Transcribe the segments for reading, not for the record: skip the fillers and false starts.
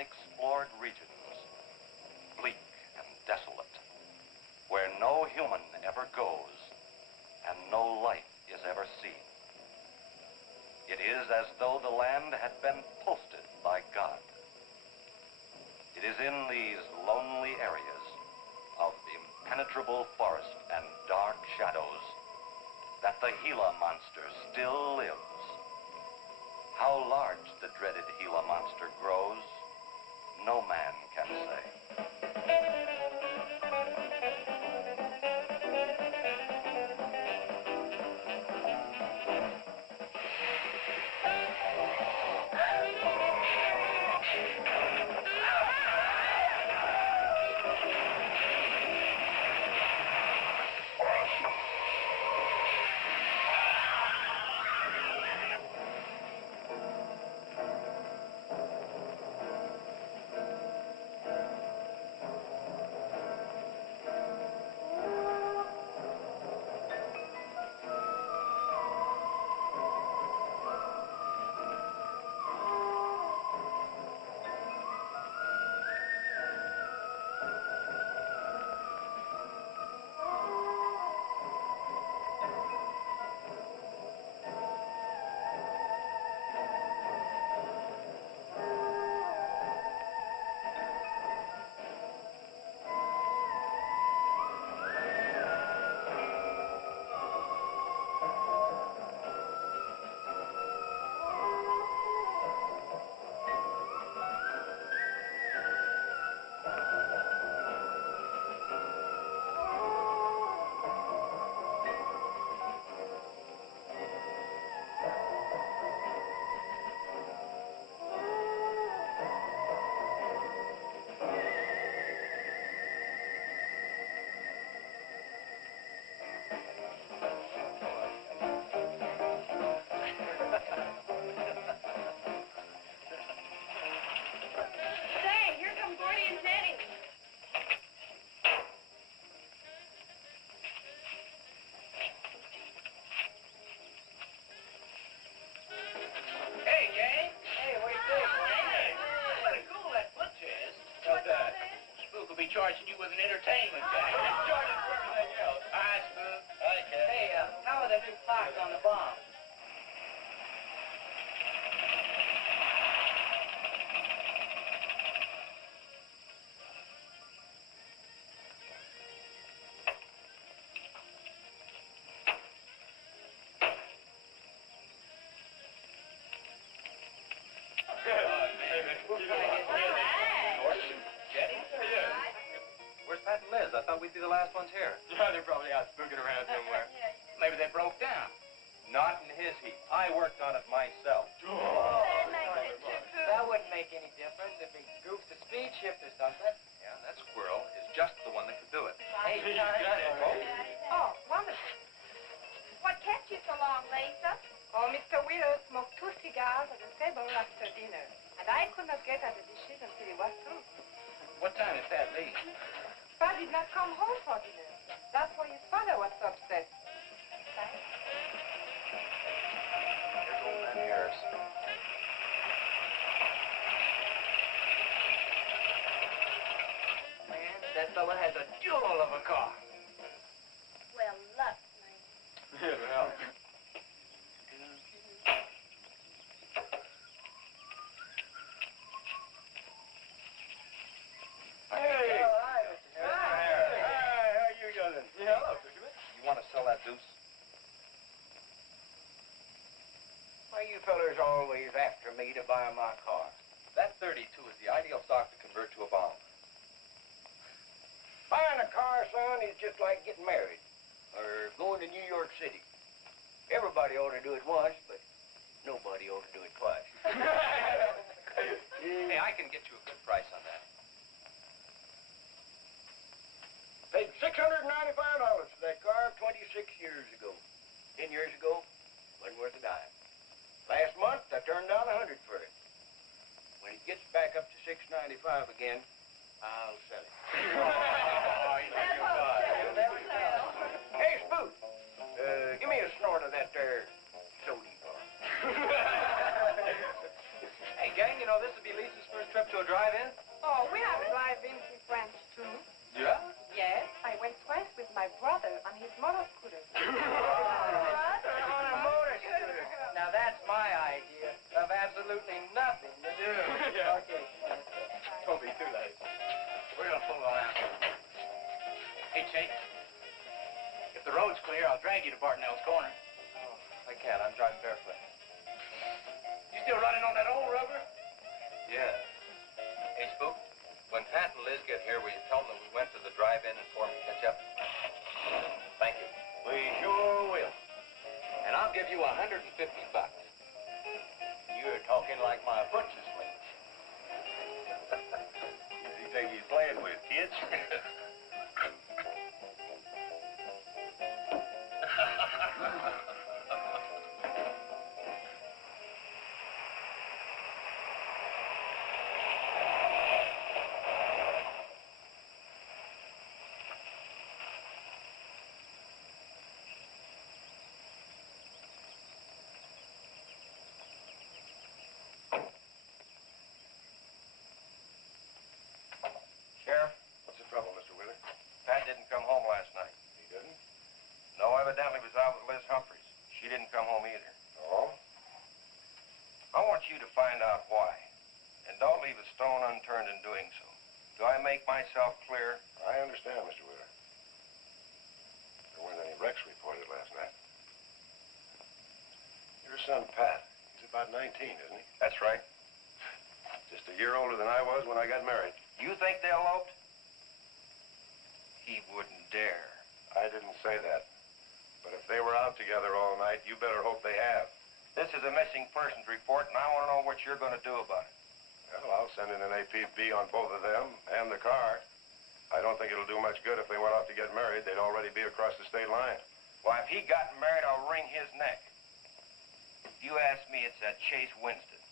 unexplored regions, bleak and desolate, where no human ever goes and no life is ever seen. It is as though the land had been posted by God. It is in these lonely areas of impenetrable forest and dark shadows that the Gila monster still lives. How large the dreaded Gila monster grows, no man can say. Charging you with an entertainment game. Charging for everything else. Hi, Spook. Hi, Ken. Hey, how are the new clocks on the bomb? I thought we'd be the last ones here. Yeah, they're probably out spooking around somewhere. Maybe they broke down. Not in his heat. I worked on it myself. That wouldn't make any difference if he goofed the speed shift or something. Yeah, that squirrel is just the one that could do it. Hey, He's got it. Oh, wonderful. What kept you so long, Lisa? Oh, Mr. Wheeler smoked 2 cigars at the table after dinner, and I could not get at the dishes until he was through. What time is that, Lee? Pa did not come home for dinner. That's why his father was so upset. Here's old man Harris. Man, that fella has a jewel of a car. Well, luck, man. Yeah, well. Hey! Yeah, hello, Fisherman. You want to sell that deuce? Why you fellers always after me to buy my car? That 32 is the ideal stock to convert to a bomb. Buying a car, son, is just like getting married or going to New York City. Everybody ought to do it once, but nobody ought to do it twice. Hey, I can get you a good price on that. Paid $695 for that car 26 years ago. 10 years ago, wasn't worth a dime. Last month, I turned down $100 for it. When it gets back up to $695 again, I'll sell it. Hey, Spook, give me a snort of that there sodium. know this would be Lisa's first trip to a drive-in? Oh, we have drive-ins in France, too. Yeah? Yes, I went twice with my brother on his motor scooter. On a motor scooter. Now that's my idea of absolutely nothing to do. Yeah. Okay. Don't be too late. We're gonna pull around. Hey, Chase. If the road's clear, I'll drag you to Bartonell's corner. Oh, I can't. I'm driving barefoot. You still running on that old rubber? Yeah. Hey, Spook, when Pat and Liz get here, will you tell them that we went to the drive-in and for them to catch up? Thank you. We sure will. And I'll give you $150. You're talking like my butcher's mate. You think he's playing with, kids? Sheriff, What's the trouble, Mr. Wheeler? Pat didn't come home last night. He didn't? No, evidently was out with Liz Humphreys. She didn't come home either. Oh? I want you to find out why. And don't leave a stone unturned in doing so. Do I make myself clear? I understand, Mr. Wheeler. There weren't any wrecks reported last night. Your son, Pat, he's about 19, isn't he? That's right. Just a year older than I was when I got married. You think they eloped? He wouldn't dare. I didn't say that. But if they were out together all night, you better hope they have. This is a missing persons report, and I want to know what you're going to do about it. Well, I'll send in an APB on both of them and the car. I don't think it'll do much good if they went off to get married. They'd already be across the state line. Why, if he got married, I'll wring his neck. If you ask me, it's that Chase Winston.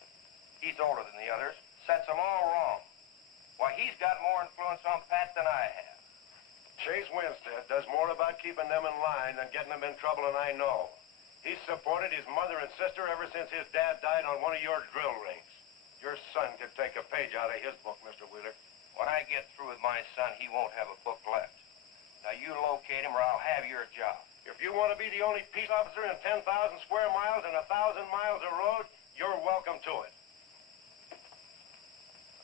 He's older than the others. Sets them all wrong. Why, he's got more influence on Pat than I have. Chase Winstead does more about keeping them in line than getting them in trouble, and I know. He's supported his mother and sister ever since his dad died on one of your drill rings. Your son could take a page out of his book, Mr. Wheeler. When I get through with my son, he won't have a book left. Now, you locate him or I'll have your job. If you want to be the only peace officer in 10,000 square miles and 1,000 miles of road, you're welcome to it.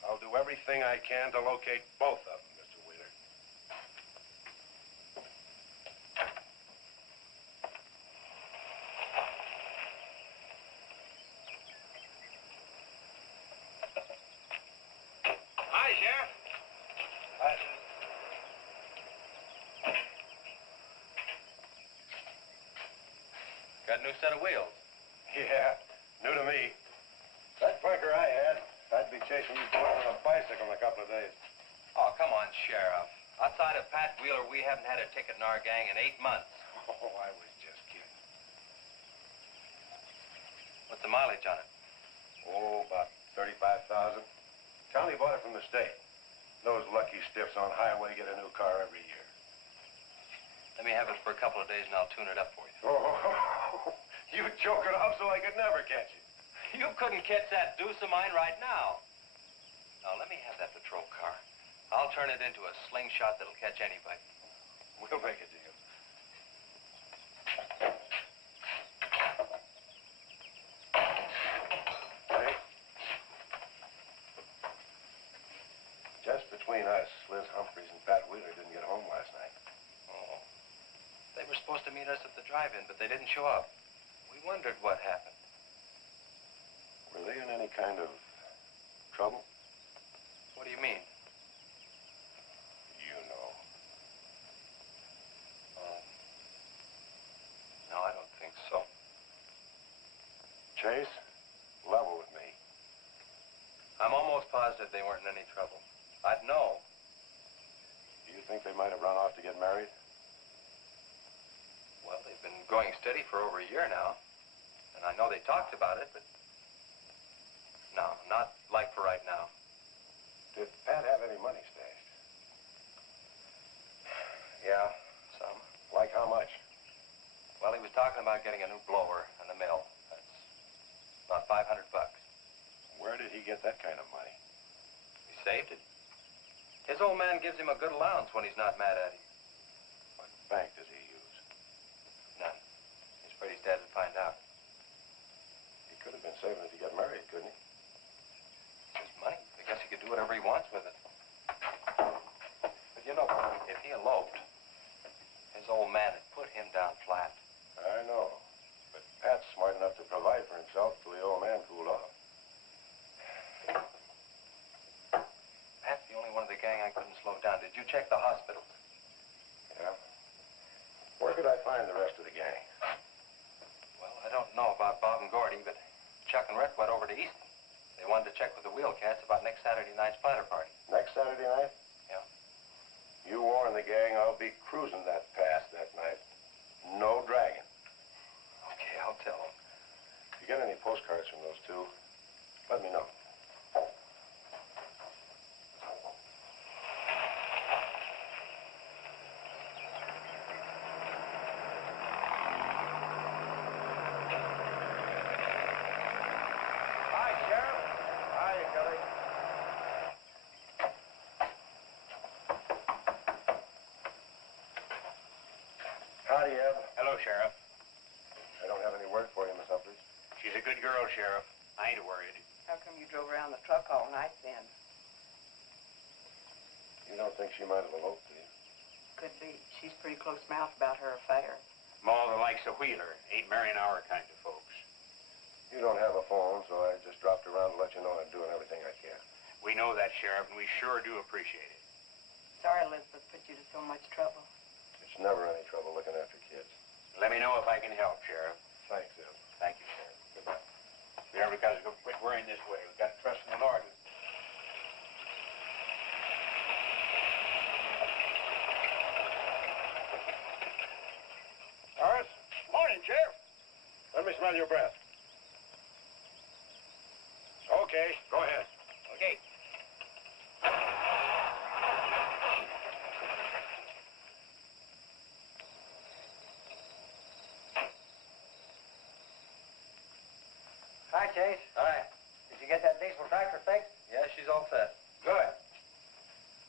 I'll do everything I can to locate both of them, Mr. Wheeler. Hi, Sheriff. Got a new set of wheels. Yeah, new to me. That bunker I had, I'd be chasing you boys on a bicycle in a couple of days. Oh, come on, Sheriff. Outside of Pat Wheeler, we haven't had a ticket in our gang in 8 months. Oh, I was just kidding. What's the mileage on it? Oh, about 35,000. County bought it from the state. Those lucky stiffs on highway get a new car every year. Let me have it for a couple of days and I'll tune it up for you. Oh, you choke it off so I could never catch you. You couldn't catch that deuce of mine right now. Now, let me have that patrol car. I'll turn it into a slingshot that'll catch anybody. We'll make a deal. Hey. Just between us, Liz Humphreys and Pat Wheeler didn't get home last night. Oh. They were supposed to meet us at the drive-in, but they didn't show up. We wondered what happened. Were they in any kind of trouble? What do you mean? You know. No, I don't think so. Chase, level with me. I'm almost positive they weren't in any trouble. I'd know. Do you think they might have run off to get married? Well, they've been going steady for over a year now. And I know they talked about it, but... No, not like for right now. Did Pat have any money stashed? Yeah, some. Like how much? Well, he was talking about getting a new blower and a mill. That's about $500. Where did he get that kind saved it. His old man gives him a good allowance when he's not mad at him. What bank does he use? None. He's afraid his dad would find out. He could have been saving it to get married, couldn't he? It's his money. I guess he could do whatever he wants with it. But you know, if he eloped, his old man had put him down flat. I know. But Pat's smart enough to provide for himself till the old man cooled off. Pat's the only one of the gang I couldn't slow down. Did you check the hospitals? Yeah. Where could I find the rest of the gang? Well, I don't know about Bob and Gordy, but Chuck and Rhett went over to Easton. They wanted to check with the wheel cats about next Saturday night's splatter party. Next Saturday night? Yeah. You warn the gang I'll be cruising that pass that night. No dragging. Okay, I'll tell them. If you get any postcards from those two, let me know. Hi, Sheriff. Hi, Kelly. Howdy, Eb. Hello, Sheriff. I don't have any word for you, Miss Humphries. She's a good girl, Sheriff. I ain't worried. How come you drove around the truck all night then? You don't think she might have eloped, do you? Could be. She's pretty close-mouthed about her affair. Ma that likes a wheeler ain't marrying our kind of folks. You don't have a phone, so I just dropped around to let you know I'm doing everything I can. We know that, Sheriff, and we sure do appreciate it. Sorry Elizabeth put you to so much trouble. It's never any trouble looking after kids. Let me know if I can help, Sheriff. Thanks, Eb. Thank you, Sheriff. Goodbye. We never got to quit worrying this way. We've got to trust in the Lord. Horace? Morning, Sheriff. Let me smell your breath. Okay, go ahead. Okay. Hi, Chase. Hi. Did you get that diesel tractor fixed? Yeah, she's all set. Good.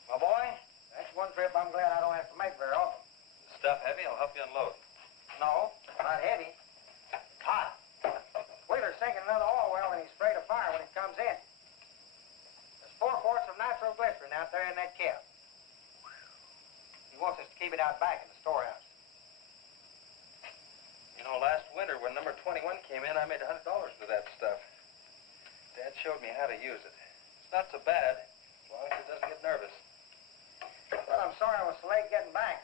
My boy, that's one trip I'm glad I don't have to make very often. Stuff heavy? I'll help you unload. No, not heavy. It's hot. Wheeler's sinking another oil well and he's afraid of fire when it comes in. There's 4 quarts of nitroglycerin out there in that cap. He wants us to keep it out back in the storehouse. You know, last winter when number 21 came in, I made $100 with that stuff. Dad showed me how to use it. It's not so bad, as long as it doesn't get nervous. Well, I'm sorry I was so late getting back.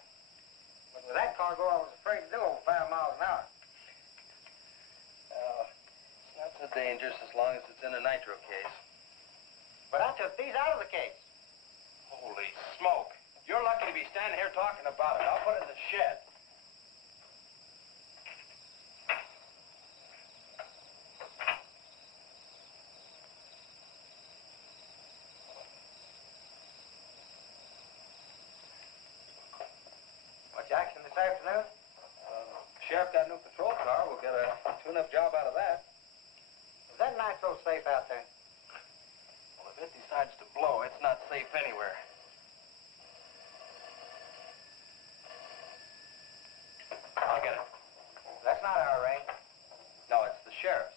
But with that cargo, I was afraid to do over 5 miles an hour. It's not so dangerous as long as it's in a nitro case. But I took these out of the case. Holy smoke. You're lucky to be standing here talking about it. I'll put it in the shed. Much action this afternoon? Sheriff got a new patrol car. We'll get a tune-up job out of that. Is that nitro safe out there? Well, if it decides to blow, it's not safe anywhere. I'll get it. That's not our range. No, it's the sheriff's.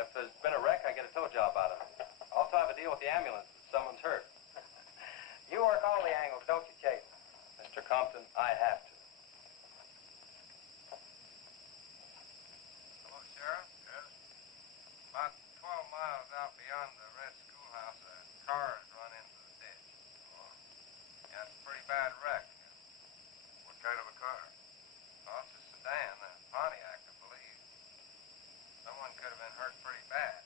If there's been a wreck, I get a tow job out of it. I also have a deal with the ambulance if someone's hurt. You work all the angles, don't you, Chase? Mr. Compton, I have to. Hello, Sheriff. Yes. About 12 miles out beyond the red schoolhouse, a car has run into the ditch. Oh. Yeah, it's a pretty bad wreck. What kind of a car? Oh, it's a sedan, a Pontiac, I believe. Someone could have been hurt pretty bad.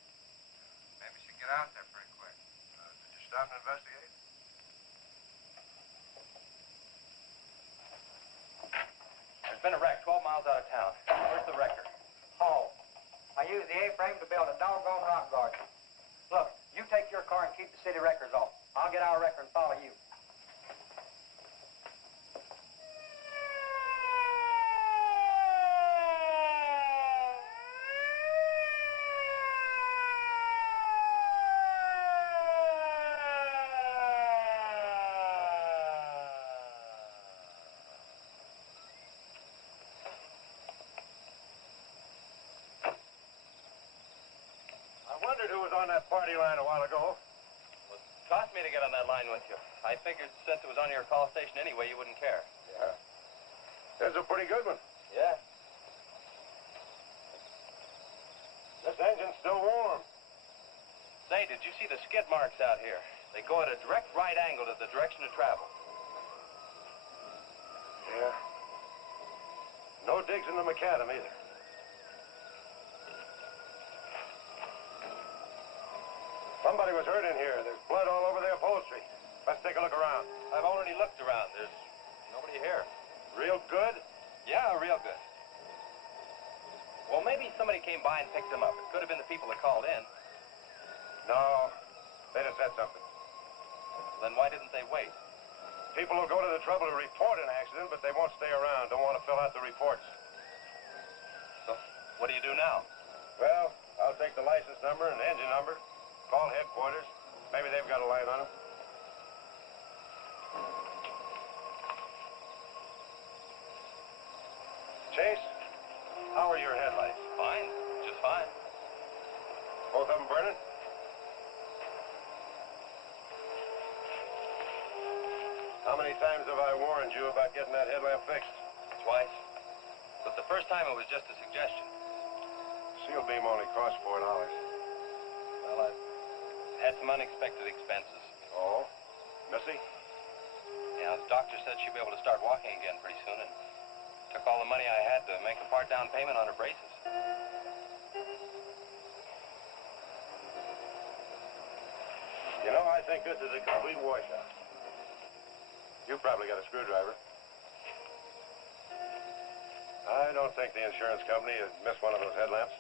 Maybe we should get out there pretty quick. Did you stop and investigate? There's been a wreck 12 miles out of town. Where's the wrecker? Oh, I used the A-frame to build a doggone rock garden. Look, you take your car and keep the city wreckers off. I'll get our wrecker and follow you. wondered who was on that party line a while ago. Well, it cost me to get on that line with you. I figured since it was on your call station anyway, you wouldn't care. Yeah. That's a pretty good one. Yeah. This engine's still warm. Say, did you see the skid marks out here? They go at a direct right angle to the direction of travel. Yeah. No digs in the macadam either. Somebody was hurt in here. There's blood all over the upholstery. Let's take a look around. I've already looked around. There's nobody here. Real good? Yeah, real good. Well, maybe somebody came by and picked them up. It could have been the people that called in. No. They'd have said something. Then why didn't they wait? People will go to the trouble to report an accident, but they won't stay around. Don't want to fill out the reports. So, what do you do now? Well, I'll take the license number and engine number, call headquarters. Maybe they've got a line on them. Chase, how are your headlights? Fine. Just fine. Both of them burning? How many times have I warned you about getting that headlamp fixed? Twice. But the first time it was just a suggestion. Seal beam only costs $4. Well, I've had some unexpected expenses. Oh? Missy? Yeah, the doctor said she'd be able to start walking again pretty soon, and took all the money I had to make a part down payment on her braces. You know, I think this is a complete washout. You probably got a screwdriver. I don't think the insurance company has missed one of those headlamps.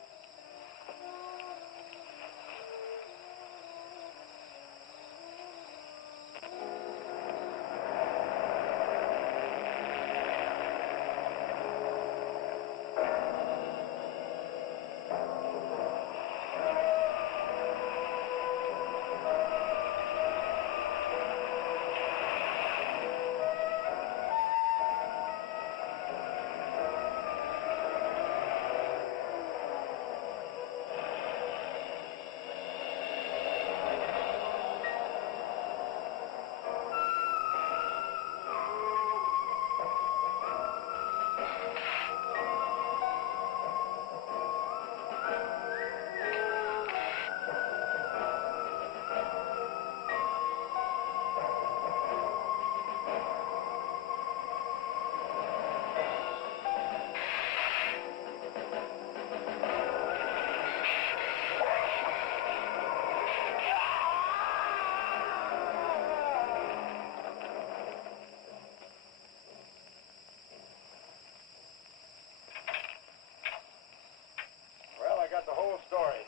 The whole story.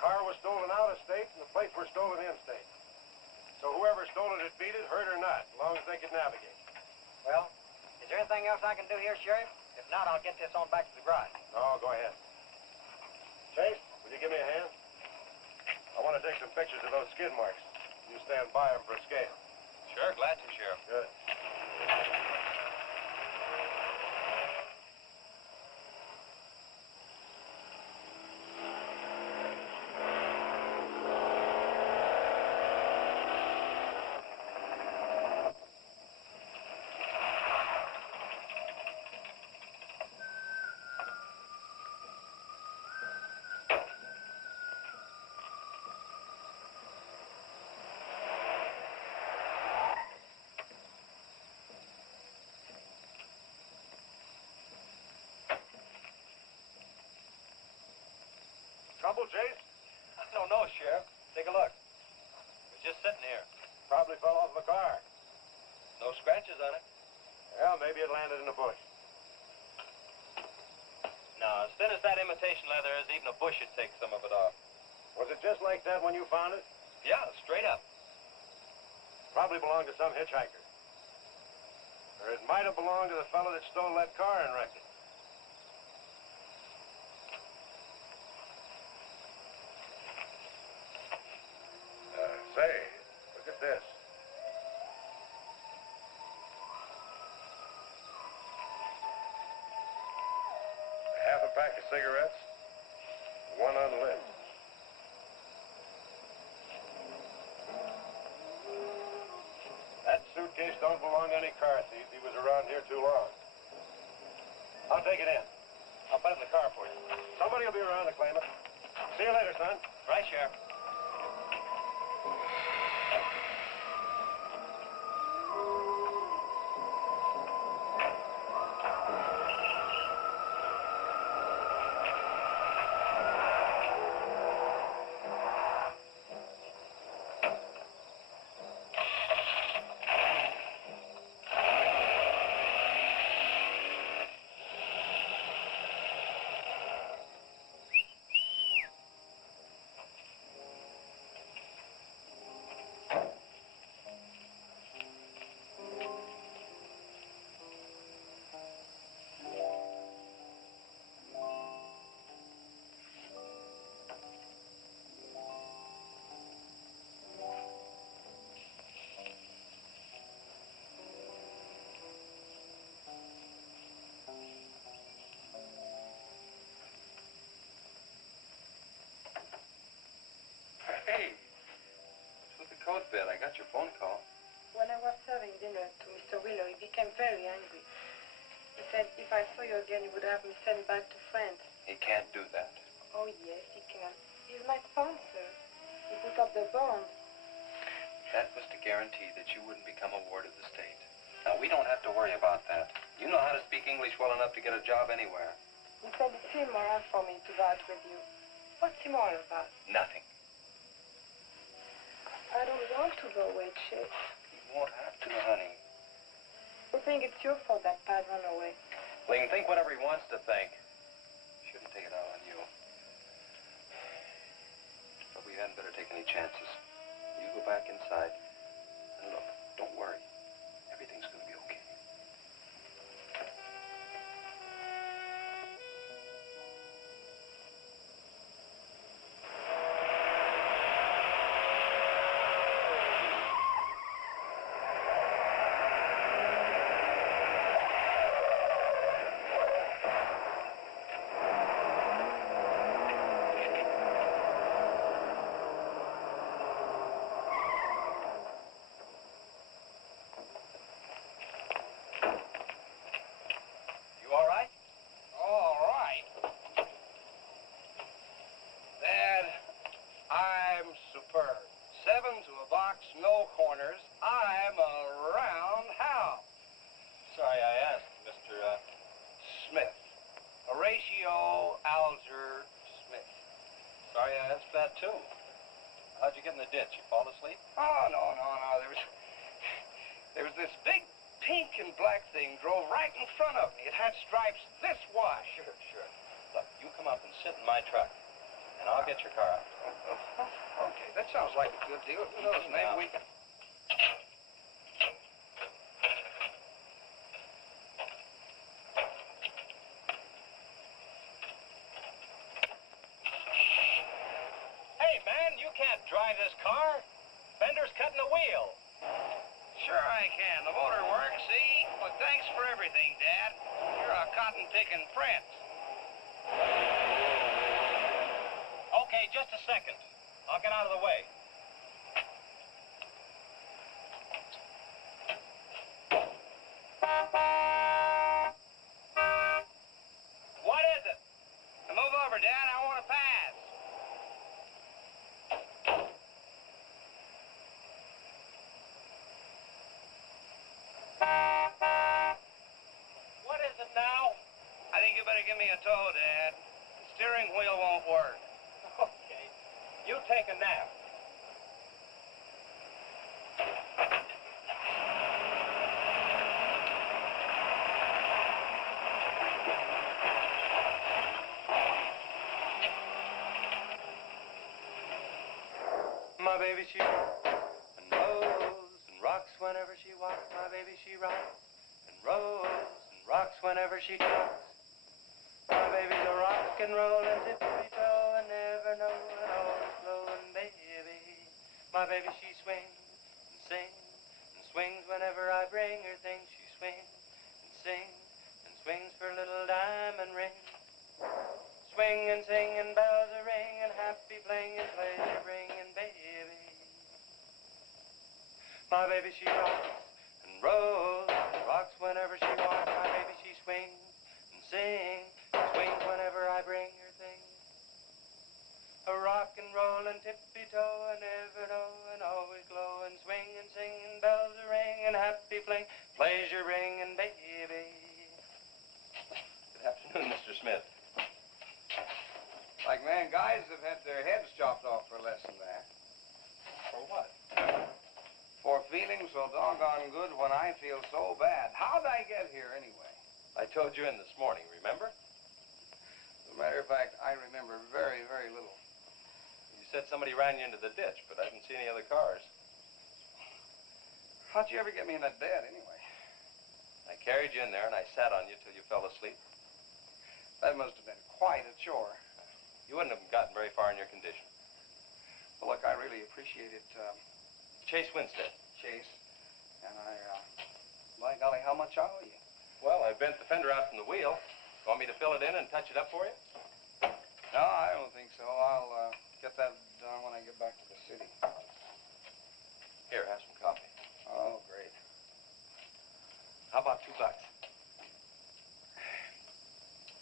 Car was stolen out of state and the plates were stolen in state. So whoever stole it, beat it, hurt or not, as long as they could navigate. Well, is there anything else I can do here, Sheriff? If not, I'll get this on back to the garage. No, go ahead. Chase, will you give me a hand? I want to take some pictures of those skid marks. You stand by them for a scale. Sure, glad to, Sheriff. Good. Trouble, Chase? I don't know, Sheriff. Take a look. It was just sitting here. Probably fell off the car. No scratches on it. Well, maybe it landed in a bush. No, as thin as that imitation leather is, even a bush would take some of it off. Was it just like that when you found it? Yeah, straight up. Probably belonged to some hitchhiker. Or it might have belonged to the fellow that stole that car and wrecked it. Say, look at this. Half a pack of cigarettes, one unlit. case don't belong to any car thief. He was around here too long. I'll take it in. I'll put it in the car for you. Somebody will be around to claim it. See you later, son. Right, Sheriff. Hey, what's with the coat bed? I got your phone call. When I was serving dinner to Mr. Wheeler, he became very angry. He said if I saw you again, he would have me sent back to France. He can't do that. Oh, yes, he can. He's my sponsor. He put up the bond. That was to guarantee that you wouldn't become a ward of the state. Now, we don't have to worry about that. You know how to speak English well enough to get a job anywhere. He said it's immoral for me to vouch with you. What's immoral about? Nothing. I don't want to go away, Chase. You won't have to, honey. I think it's your fault that Pat ran away. Well, he can think whatever he wants to think. Shouldn't take it out on you. But we hadn't better take any chances. You go back inside. And look, don't worry. Everything's going to be okay. How'd you get in the ditch? You fall asleep? Oh, no. There was this big pink and black thing drove right in front of me. It had stripes this wide. Sure. Look, you come up and sit in my truck, and I'll get your car out. Okay, that sounds like a good deal. Who knows, maybe we can... Can't drive this car. Fender's cutting the wheel. Sure I can. The motor works, see? But thanks for everything, Dad. You're a cotton-picking friend. Okay, just a second. I'll get out of the way. What is it? Move over, Dad. I want to pass. What is it now? I think you better give me a tow, Dad. The steering wheel won't work. Okay. You take a nap. My baby, she and rolls and rocks whenever she walks. My baby, she rocks and rolls and rocks whenever she talks. My baby's a rock and rollin' tippy-toe and never know and always blowin' baby. My baby, she swings and sings and swings whenever I bring her things. She swings and sings and swings for a little diamond ring. Swing and sing and bells a ring and happy fling and pleasure bringing baby. My baby, she rocks and whenever she walks, my baby she swings and sings. Swings whenever I bring her things. A rock and roll and tippy-toe and ever know and always glow and swing and sing and bells a ring and happy fling, pleasure ring and baby. Good afternoon, Mr. Smith. Like man, guys have had their heads chopped off for less than that. For what? For feeling so doggone good when I feel so bad. How'd I get here anyway? I told you in this morning, remember? As a matter of fact, I remember very, very little. You said somebody ran you into the ditch, but I didn't see any other cars. How'd you ever get me in that bed anyway? I carried you in there and I sat on you till you fell asleep. That must have been quite a chore. You wouldn't have gotten very far in your condition. Well, look, I really appreciate it, Chase Winstead. Chase. And by golly, how much I owe you? Well, I bent the fender out from the wheel. Want me to fill it in and touch it up for you? No, I don't think so. I'll get that done when I get back to the city. Here, have some coffee. Oh, great. How about $2?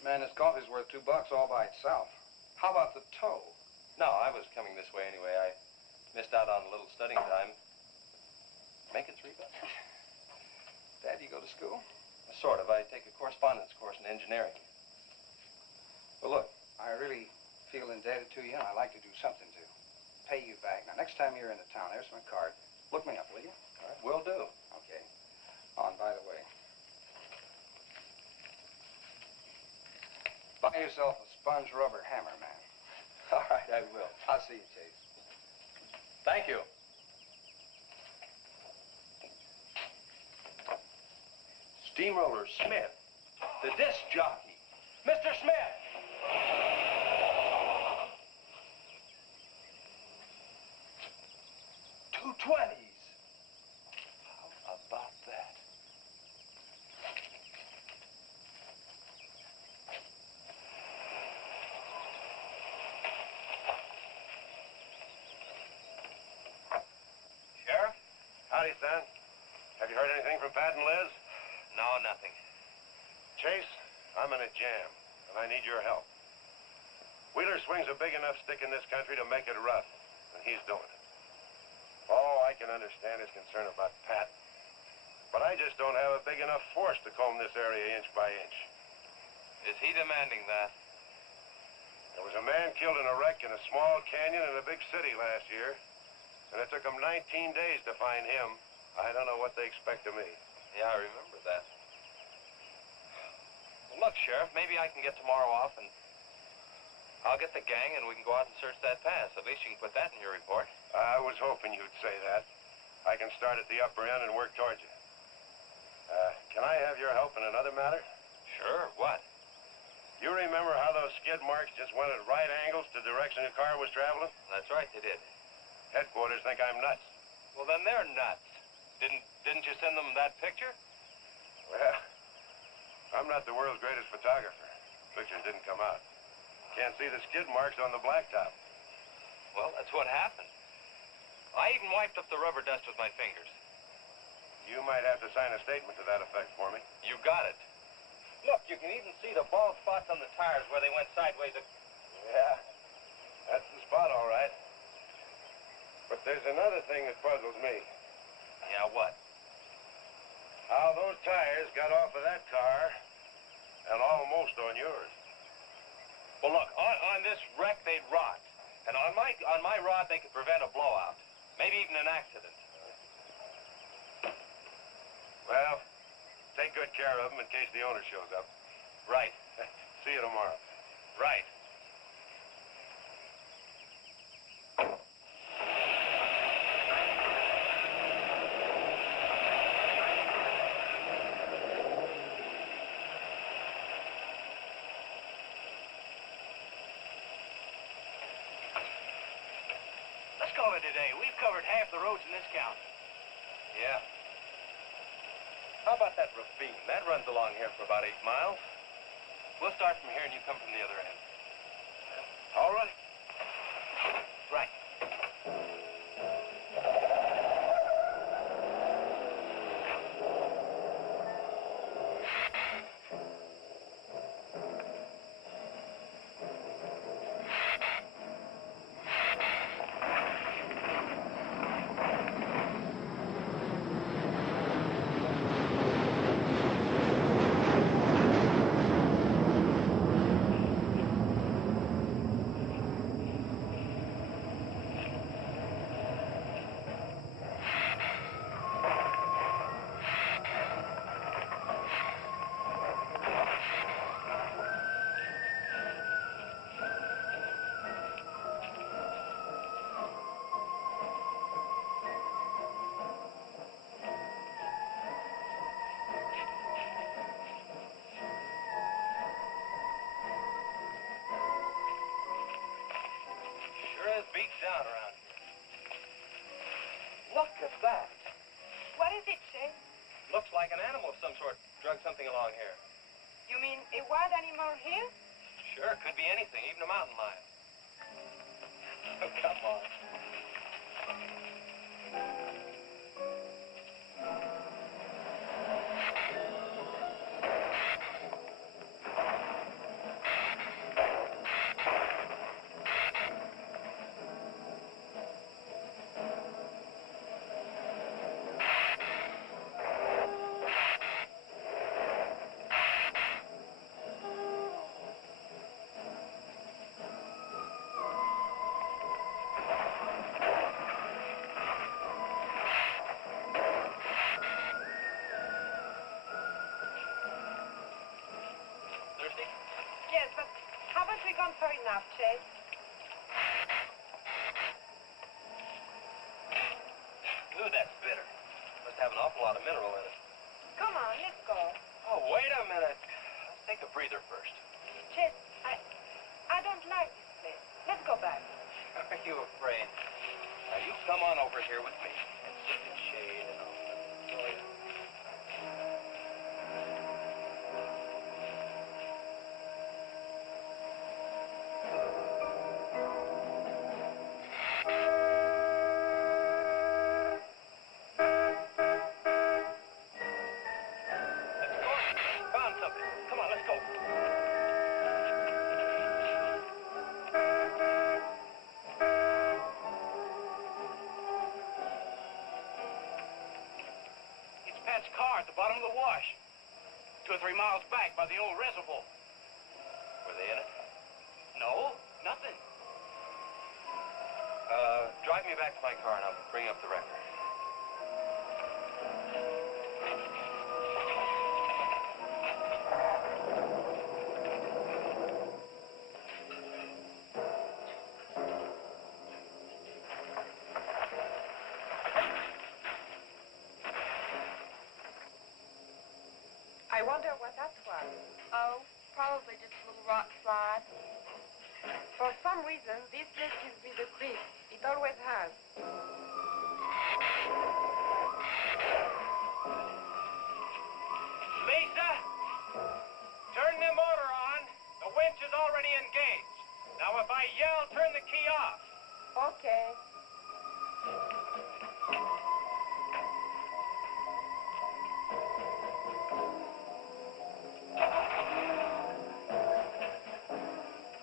Man, this coffee's worth $2 all by itself. How about the tow? No, I was coming this way anyway. I missed out on a little studying time. Make it $3. Dad, you go to school? Sort of. I take a correspondence course in engineering. Well, look, I really feel indebted to you, and I'd like to do something to pay you back. Now, next time you're in the town, there's my card. Look me up, will you? All right, will do. Okay. Oh, and by the way, buy yourself a sponge rubber hammer, man. All right, I will. I'll see you, Chase. Thank you. Steamroller Smith, the disc jockey. Mr. Smith! 220s. How about that? Sheriff? Howdy, son. Have you heard anything from Pat and Liz? No, nothing. Chase, I'm in a jam, and I need your help. Wheeler swings a big enough stick in this country to make it rough, and he's doing it. Oh, I can understand his concern about Pat, but I just don't have a big enough force to comb this area inch by inch. Is he demanding that? There was a man killed in a wreck in a small canyon in a big city last year, and it took them 19 days to find him. I don't know what they expect of me. Yeah, I remember that. Well, look, Sheriff, maybe I can get tomorrow off and I'll get the gang and we can go out and search that pass. At least you can put that in your report. I was hoping you'd say that. I can start at the upper end and work towards you. Can I have your help in another matter? Sure, what? You remember how those skid marks just went at right angles to the direction the car was traveling? That's right, they did. Headquarters think I'm nuts. Well, then they're nuts. Didn't you send them that picture? Well, I'm not the world's greatest photographer. Pictures didn't come out. Can't see the skid marks on the blacktop. Well, that's what happened. I even wiped up the rubber dust with my fingers. You might have to sign a statement to that effect for me. You got it. Look, you can even see the bald spots on the tires where they went sideways. Yeah, that's the spot, all right. But there's another thing that puzzles me. Yeah, what? How those tires got off of that car and almost on yours. Well, look, on this wreck, they'd rot. And on my rod, they could prevent a blowout. Maybe even an accident. Well, take good care of them in case the owner shows up. Right. See you tomorrow. Right. Let's call it a day. We've covered half the roads in this county. Yeah. How about that ravine? That runs along here for about 8 miles. We'll start from here and you come from the other end. All right. Right. beats down around here. Look at that. What is it, Chase? Looks like an animal of some sort drug something along here. You mean a wild animal here? Sure, could be anything, even a mountain lion. Oh, come on. Yes, but how much we gone for enough, Chase? Ooh, that's bitter. Must have an awful lot of mineral in it. Come on, let's go. Oh, wait a minute. Let's take a breather first. Chase, I don't like this place. Let's go back. Are you afraid? Now, you come on over here with me and sit in shade and all that. Oh, yeah. Car at the bottom of the wash. 2 or 3 miles back by the old reservoir. Were they in it? No, nothing. Drive me back to my car and I'll bring up the record. I wonder what that was. Oh, probably just a little rock slide. For some reason, this place gives me the creep. It always has. Lisa, turn the motor on. The winch is already engaged. Now, if I yell, turn the key off. Okay.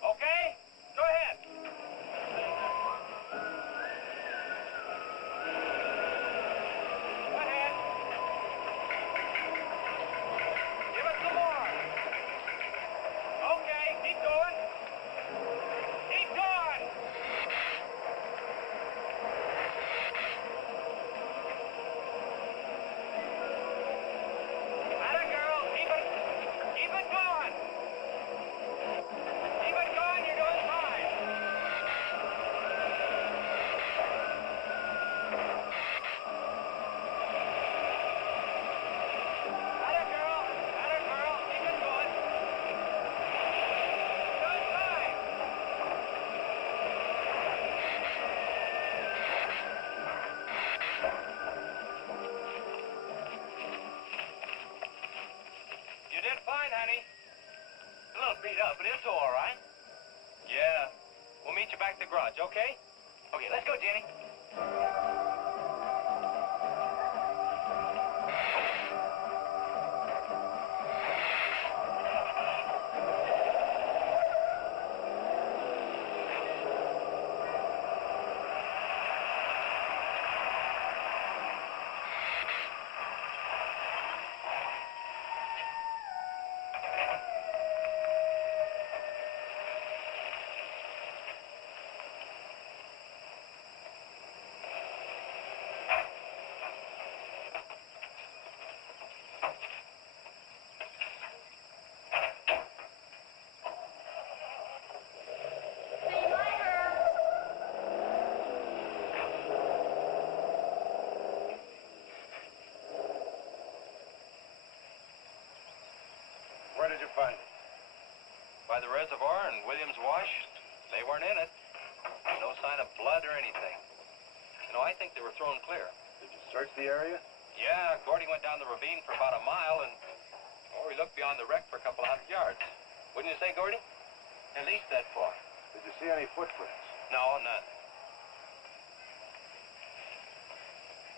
Okay? Go ahead. Go ahead. Give it some more. Okay, keep going. Keep going. Atta girl, keep it going. Keep it going, you're doing fine. Atta girl, keep it going. Doing fine. You did fine, honey. A little beat up, but it's all right. Yeah. We'll meet you back at the garage, okay? Okay, let's go, Jenny. Where did you find it? By the reservoir and Williams Wash. They weren't in it. No sign of blood mud or anything. You know, I think they were thrown clear. Did you search the area? Yeah, Gordy went down the ravine for about a mile and, oh, he looked beyond the wreck for a couple of 100 yards. Wouldn't you say, Gordy? At least that far. Did you see any footprints? No, none.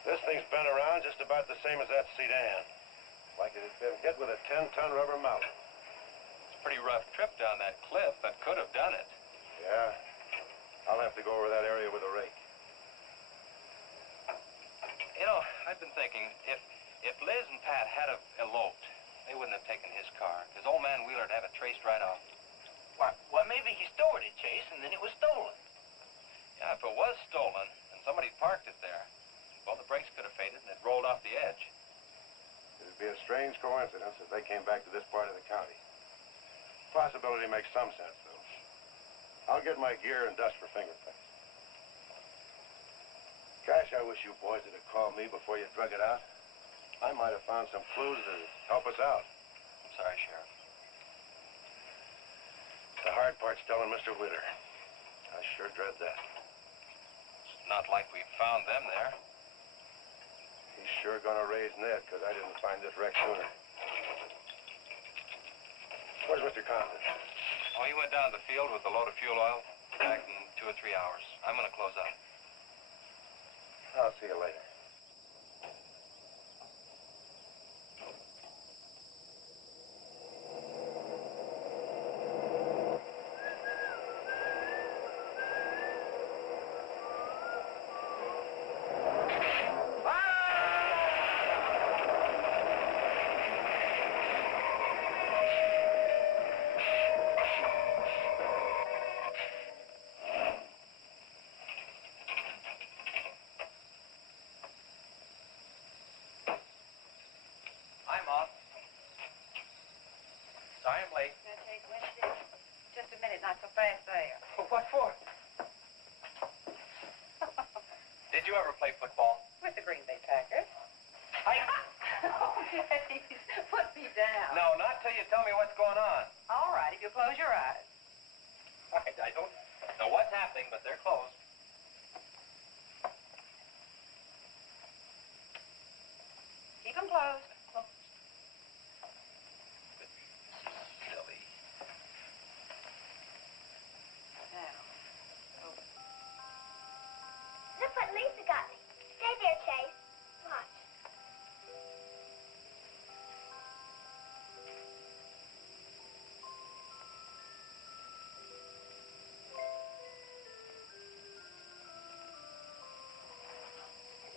This thing's been around just about the same as that sedan. Like it had been hit with a 10-ton rubber mallet. It's a pretty rough trip down that cliff, but could have done it. Yeah. I'll have to go over that area with a rake. You know, I've been thinking, if Liz and Pat had have eloped, they wouldn't have taken his car, because old man Wheeler'd have it traced right off. Well, maybe he stored it, Chase, and then it was stolen. Yeah, if it was stolen, and somebody parked it there, well, the brakes could have faded and it rolled off the edge. It'd be a strange coincidence if they came back to this part of the county. Possibility makes some sense, though. I'll get my gear and dust for fingerprints. Gosh, I wish you boys would have called me before you drug it out. I might have found some clues to help us out. I'm sorry, Sheriff. The hard part's telling Mr. Wheeler. I sure dread that. It's not like we found them there. He's sure gonna raise Ned, because I didn't find this wreck sooner. Where's Mr. Compton? Oh, he went down to the field with a load of fuel oil. Back in 2 or 3 hours. I'm gonna close up. I'll see you later. I'm on. Sorry I'm late. Just a minute, not so fast there. What for? Did you ever play football? With the Green Bay Packers. Oh, please, put me down. No, not till you tell me what's going on. All right, if you close your eyes. I don't know what's happening, but they're closed. Keep them closed. Silly. Now. Look what Lisa got me. Stay there, Chase. Watch.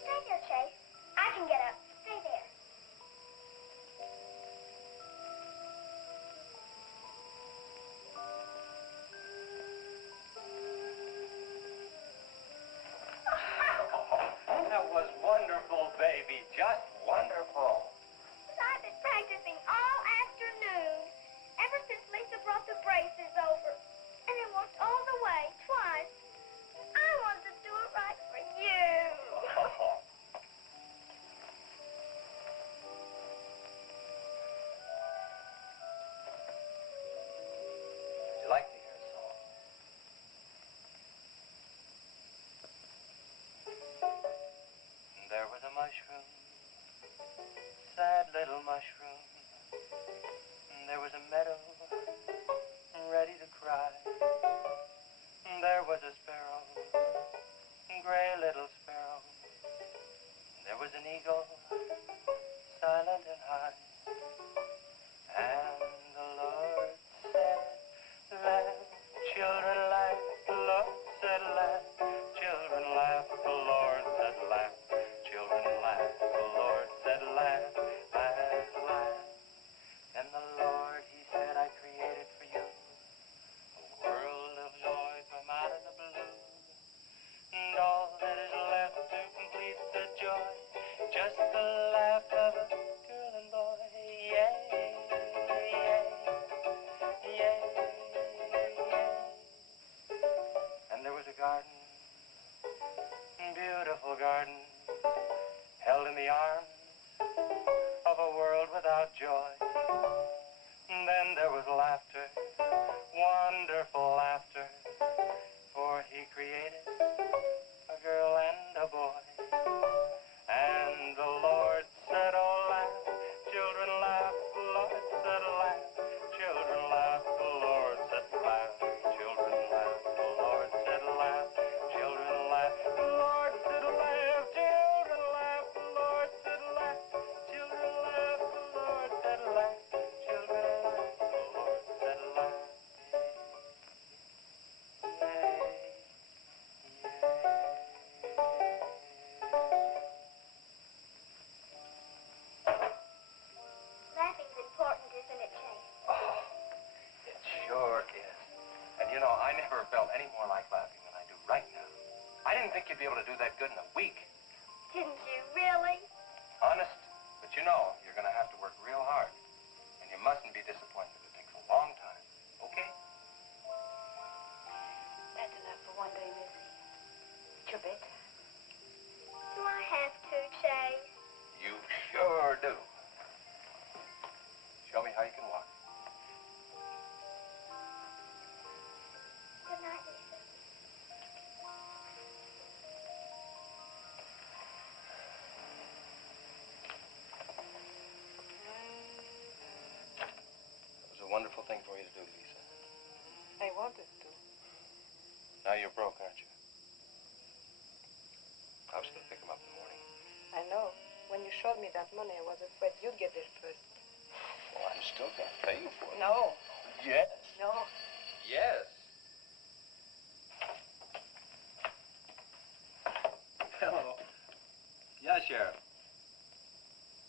Stay there, Chase. I can get up. Stay there. any more like laughing than I do right now. I didn't think you'd be able to do that good in a week. Didn't you really? Honest. But you know, you're going to have to work real hard. And you mustn't be disappointed if it takes a long time. Okay? That's enough for one day, Missy. It's your bedtime. Do I have to, Chase? You sure do. Show me how you can walk. Good night, Lisa. It was a wonderful thing for you to do, Lisa. I wanted to. Now you're broke, aren't you? I was going to pick him up in the morning. I know. When you showed me that money, I was afraid you'd get there first. Well, I'm still going to pay you for it. No. Yes. No. Yes. Hello. Yeah, Sheriff.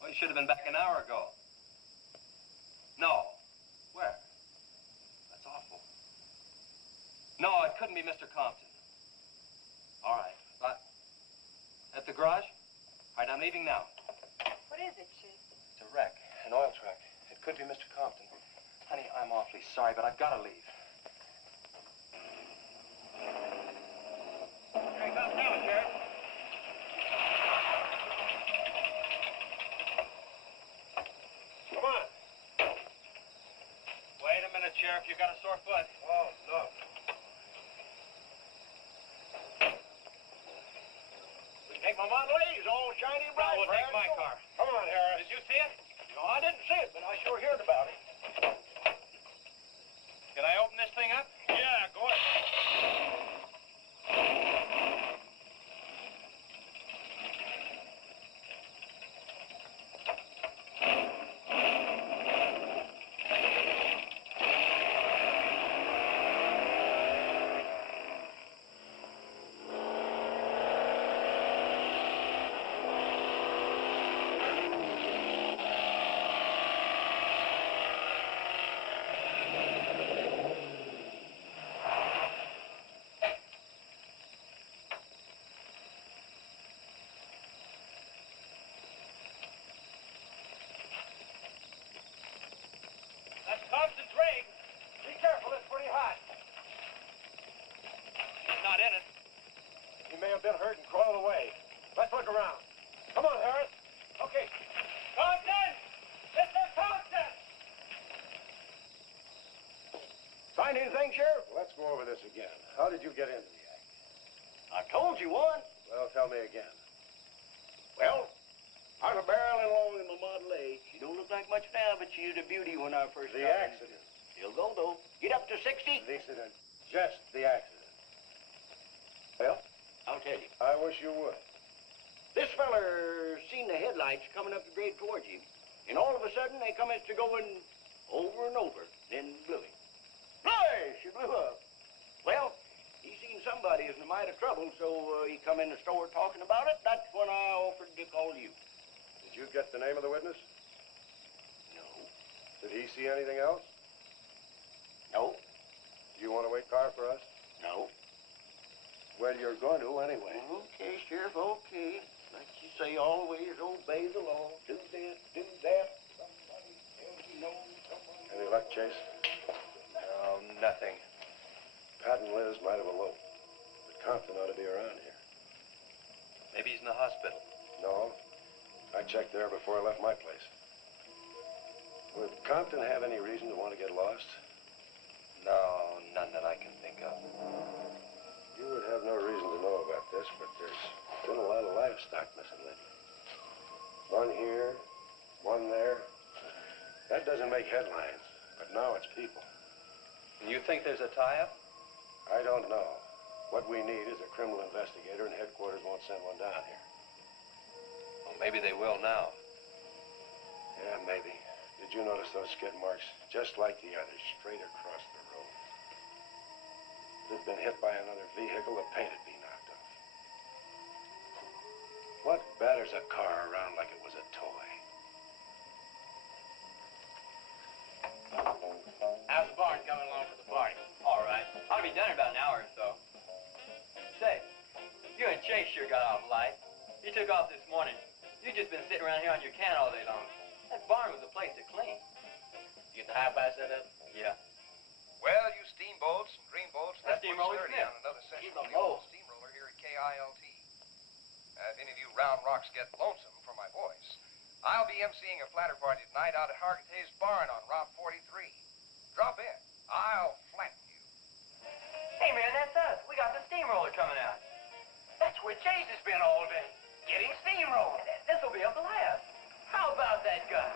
Well, you should have been back an hour ago. No. Where? That's awful. No, it couldn't be Mr. Compton. All right. At the garage? All right, I'm leaving now. What is it, Chase? It's a wreck, an oil truck. It could be Mr. Compton. Honey, I'm awfully sorry, but I've got to leave. Here he comes now, Sheriff. Come on. Wait a minute, Sheriff. You got a sore foot. Oh, no. Take my Model A's, all shiny bright. No, we'll take my car. Come on, Harris. Did you see it? No, I didn't see it, but I sure heard about it. Can I open this thing up? Yeah, go ahead. That's Compton's rig. Be careful, it's pretty hot. He's not in it. He may have been hurt and crawled away. Let's look around. Come on, Harris. Okay. Compton! Mr. Compton! Find anything, Sheriff? Let's go over this again. How did you get into the act? I told you once. Well, tell me again. Well, I was a barreling along in my Model A. She don't look like much now, but she was a beauty when I first The started. accident. She'll go, though. Get up to 60. The incident. Just the accident. Well, I'll tell you. I wish you would. This feller seen the headlights coming up the grade towards him, and all of a sudden they come to going over and over, then blew him. Fly! She blew up. Well, he seen somebody was in a mite of trouble, so he come in the store talking about it. That's when I offered to call you. Did you get the name of the witness? No. Did he see anything else? No. Do you want to wait car for us? No. Well, you're going to anyway. Okay, Sheriff, okay. Like you say, always obey the law. Do this, do that. Somebody tells you no, somebody... Any luck, Chase? No, nothing. Pat and Liz might have eloped, but Compton ought to be around here. Maybe he's in the hospital. No, I checked there before I left my place. Would Compton have any reason to want to get lost? No, none that I can think of. You would have no reason to know about this, but there's been a lot of livestock missing lately. One here, one there. That doesn't make headlines, but now it's people. And you think there's a tie-up? I don't know. What we need is a criminal investigator, and headquarters won't send one down here. Well, maybe they will now. Yeah, maybe. Did you notice those skid marks? Just like the others, straight across the road. If it had been hit by another vehicle, the paint would be knocked off. What batters a car around like it was a toy? How's the barn coming along for the party? All right. I'll be done in about an hour or so. and Chase sure got off light. He took off this morning. You just been sitting around here on your can all day long. That barn was a place to clean. You get the high five set up? Yeah. Well, you steamboats and dreamboats, That's that puts Steamroller 30 Smith. on another session Keep of 'em the old low. steamroller here at KILT. If any of you round rocks get lonesome for my voice, I'll be emceeing a flatter party tonight out at Hargitay's barn on Route 43. Drop in. I'll flatten you. Hey, man, that's us. We got the steamroller coming out. That's where Chase has been all day, getting steamrolled. This'll be a blast. How about that guy?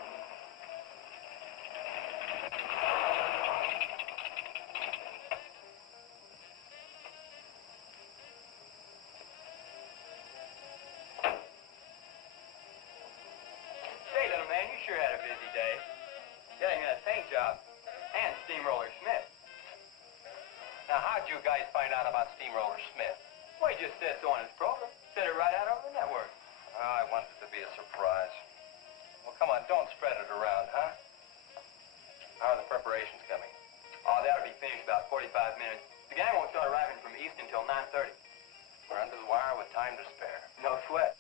Say, little man, you sure had a busy day. Getting that paint job and Steamroller Smith. Now, how'd you guys find out about Steamroller Smith? Well, he just said so on his program. Said it right out over the network. I wanted it to be a surprise. Well, come on, don't spread it around, huh? How are the preparations coming? Oh, that'll be finished about 45 minutes. The gang won't start arriving from east until 9:30. We're under the wire with time to spare. No sweat.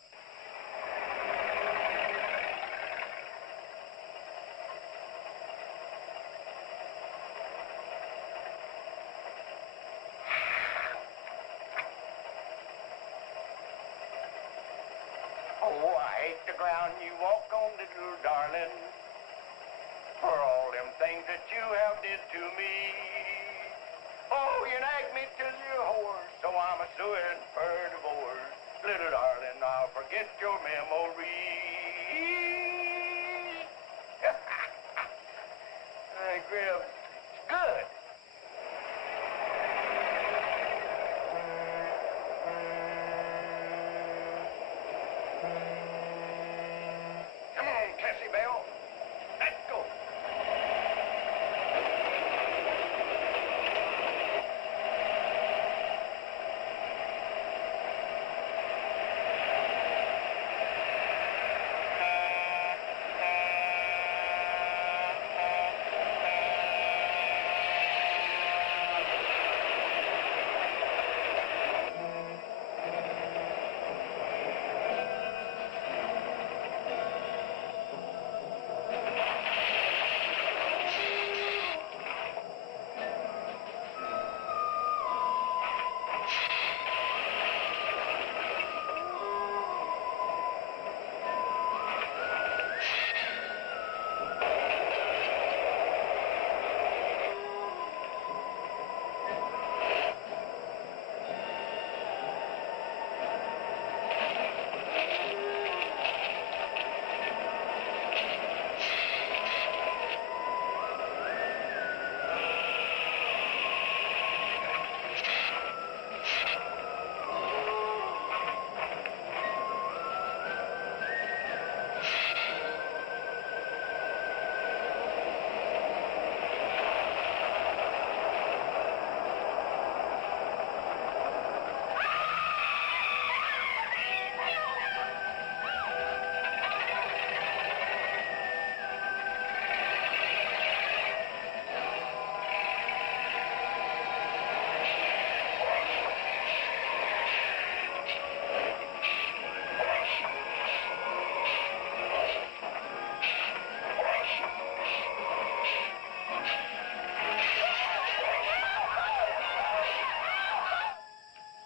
Oh, I hate the ground you walk on, little darling, for all them things that you have did to me. Oh, you nagged me till you're hoarse, so I'm a suing for divorce. Little darling, I'll forget your memory. Hey, Grib, it's good. Come on, Tessie Bell. Let's go.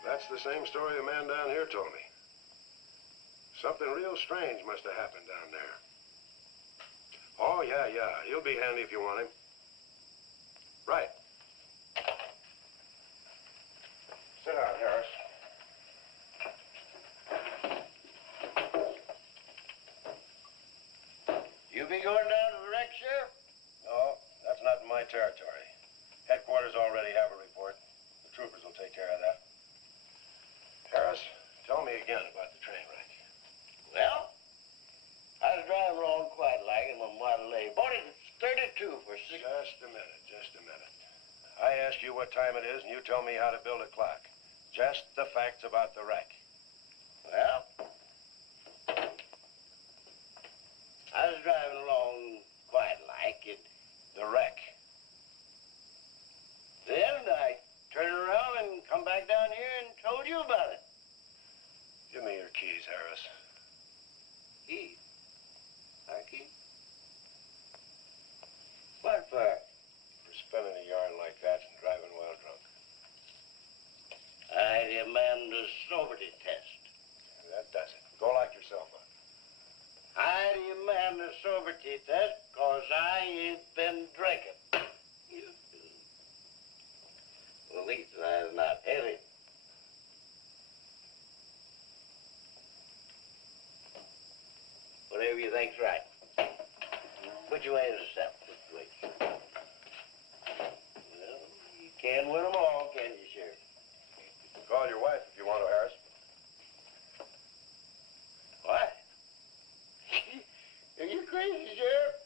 That's the same story the man down here told me. Something real strange must have happened down there. Oh, yeah. He'll be handy if you want him. Right. Sit down, Harris. You be going down to the wreck, Sheriff? No, that's not in my territory. Headquarters already have a report. The troopers will take care of that. Harris, tell me again about the train wreck. Well, I was driving along quite like in my Model A. Bought it at 32 for $6. Just a minute. I ask you what time it is, and you tell me how to build a clock. Just the facts about the wreck. Well, I was driving along quite like it. The wreck. Then I turned around and come back down here and told you about it. Harris. Keith. Hi, Keith. What for? For spinning a yarn like that and driving while drunk. I demand a sobriety test. That does it. Go lock yourself up. I demand a sobriety test because I ain't been drinking. Well, at least I'm not heavy. Whatever you think's right. Which way is the step? Which way? Well, you can't win them all, can you, Sheriff? Call your wife if you want to, Harris. What? Are you crazy, Sheriff?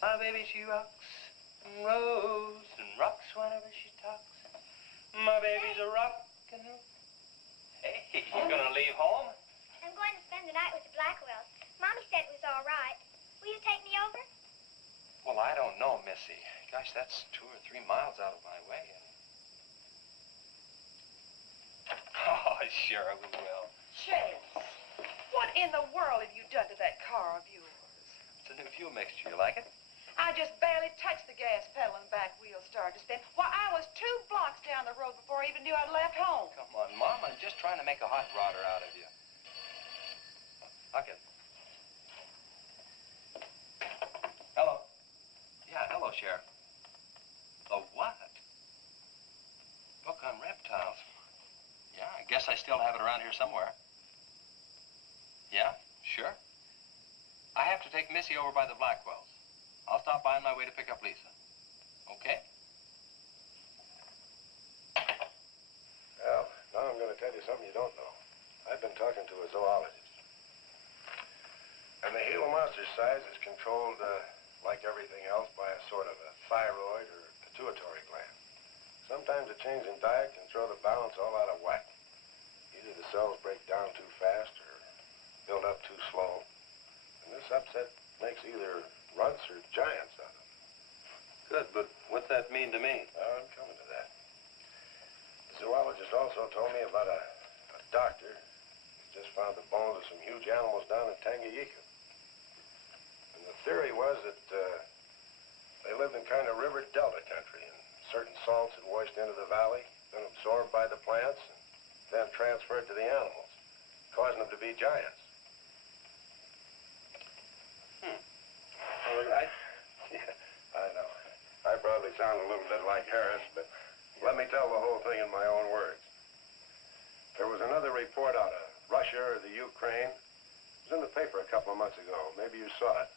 My baby, she rocks and rolls and rocks whenever she talks. My baby's a rockin' roll. Hey, you gonna leave home? I'm going to spend the night with the Blackwells. Mommy said it was all right. Will you take me over? Well, I don't know, Missy. Gosh, that's 2 or 3 miles out of my way. Oh, sure we will. Chase, what in the world have you done to that car of yours? It's a new fuel mixture. You like it? I just barely touched the gas pedal and back wheel started to spin. Why, I was 2 blocks down the road before I even knew I'd left home. Come on, Mom. I'm just trying to make a hot rodder out of you. Okay. Hello. Yeah, hello, Sheriff. A what? Book on reptiles. Yeah, I guess I still have it around here somewhere. Yeah, sure. I have to take Missy over by the Blackwells. I'll stop by on my way to pick up Lisa. Okay? Well, now I'm going to tell you something you don't know. I've been talking to a zoologist. And the Gila monster size is controlled, like everything else, by a sort of a thyroid or pituitary gland. Sometimes a change in diet can throw the balance all out of whack. Either the cells break down too fast or build up too slow. And this upset makes either runts or giants out of them. Good, but what's that mean to me? I'm coming to that. The zoologist also told me about a doctor who just found the bones of some huge animals down in Tanganyika. And the theory was that they lived in kind of river delta country, and certain salts had washed into the valley, been absorbed by the plants, and then transferred to the animals, causing them to be giants. Well, yeah, I know. I probably sound a little bit like Harris, but let me tell the whole thing in my own words. There was another report out of Russia or the Ukraine. It was in the paper a couple of months ago. Maybe you saw it.